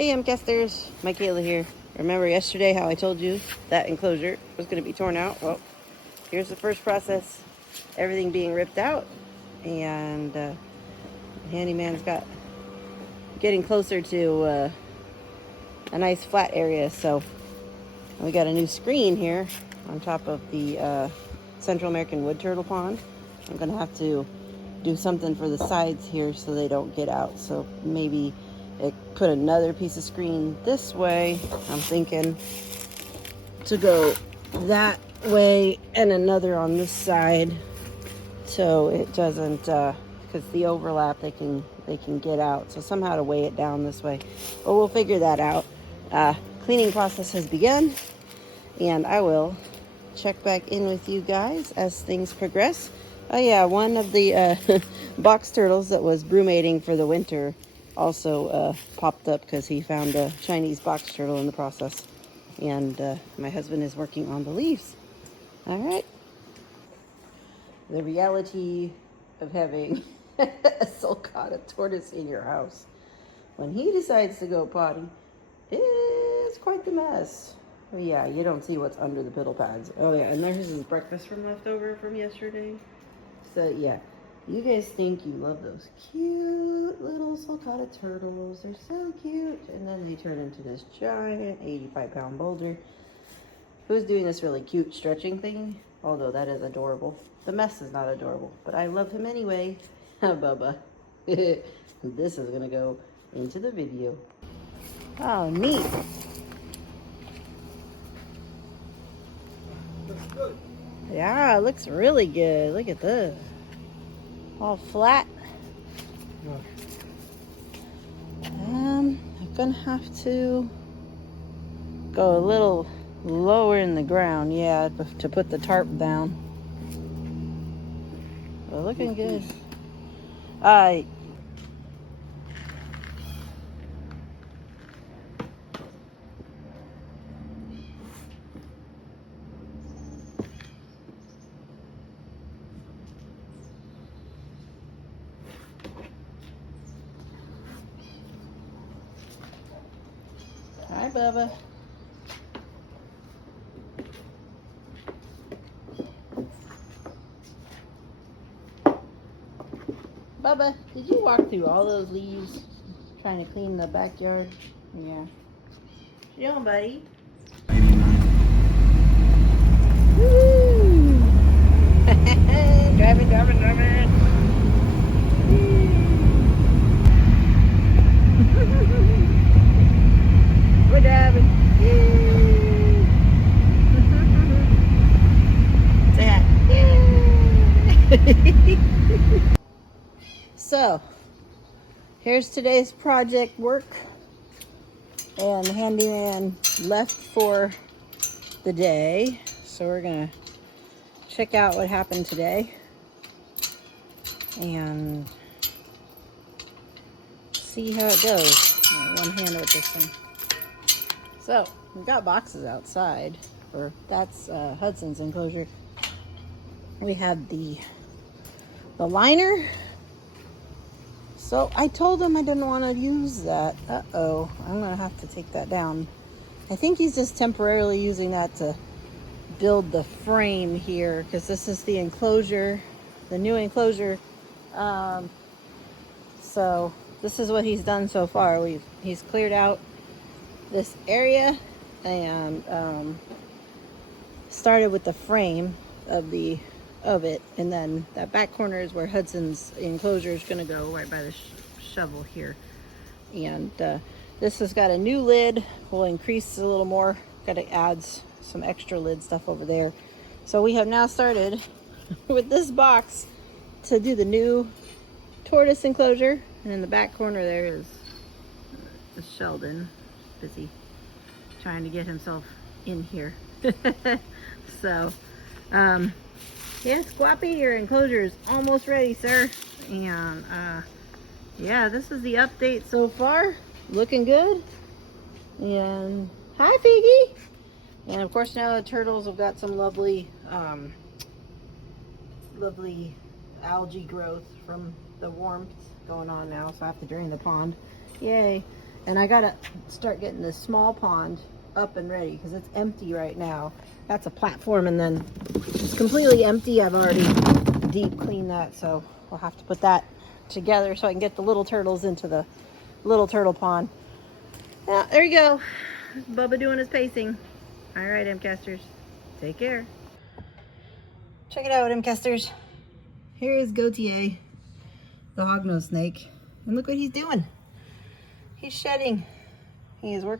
Hey Mcasters, Michaela here. Remember yesterday how I told you that enclosure was going to be torn out? Well, here's the first process. Everything being ripped out, and the handyman's getting closer to a nice flat area. So we got a new screen here on top of the Central American wood turtle pond. I'm going to have to do something for the sides here so they don't get out. So maybe put another piece of screen this way. I'm thinking to go that way and another on this side so it doesn't because the overlap they can get out. So somehow to weigh it down this way, but we'll figure that out. Cleaning process has begun, and I will check back in with you guys as things progress. Oh yeah, one of the box turtles that was brumating for the winter also popped up because he found a Chinese box turtle in the process. And my husband is working on the leaves. All right. The reality of having a sulcata tortoise in your house. When he decides to go potty, it's quite the mess. Oh yeah, you don't see what's under the piddle pads. Oh yeah, and there's his breakfast from leftover from yesterday. So yeah, you guys think you love those cute little sulcata turtles. They're so cute. And then they turn into this giant 85-pound boulder. Who's doing this really cute stretching thing? Although that is adorable. The mess is not adorable, but I love him anyway. Bubba. This is gonna go into the video. Oh, neat. Looks good. Yeah, it looks really good. Look at this. All flat. I'm gonna have to go a little lower in the ground, yeah, to put the tarp down. Well, looking good. Hi, Bubba. Bubba, did you walk through all those leaves trying to clean the backyard? Yeah. Yeah, buddy. Woo! Driving. We're driving. Say hi. So, here's today's project work. And the handyman left for the day. So we're gonna check out what happened today and see how it goes. One hand with this thing. So we've got boxes outside, or that's Hudson's enclosure. We have the liner. So I told him I didn't want to use that. Uh-oh, I'm gonna have to take that down. I think he's just temporarily using that to build the frame here, because this is the enclosure, the new enclosure. So this is what he's done so far. He's cleared out this area and started with the frame of it, and then that back corner is where Hudson's enclosure is going to go, right by the shovel here. And this has got a new lid. We'll increase a little more. Got to add some extra lid stuff over there. So we have now started with this box to do the new tortoise enclosure. And in the back corner there is Sheldon, busy trying to get himself in here. So yeah, Squappy, your enclosure is almost ready, sir. And yeah, this is the update so far. Looking good. And hi, Figgy. And of course now the turtles have got some lovely algae growth from the warmth going on now, so I have to drain the pond. Yay. And I gotta start getting this small pond up and ready because it's empty right now. That's a platform, and then it's completely empty. I've already deep cleaned that, so we'll have to put that together so I can get the little turtles into the little turtle pond. Yeah, there you go. Bubba doing his pacing. All right, MCasters, take care. Check it out, MCasters. Here is Gautier, the hognose snake, and look what he's doing. He's shedding. He is working.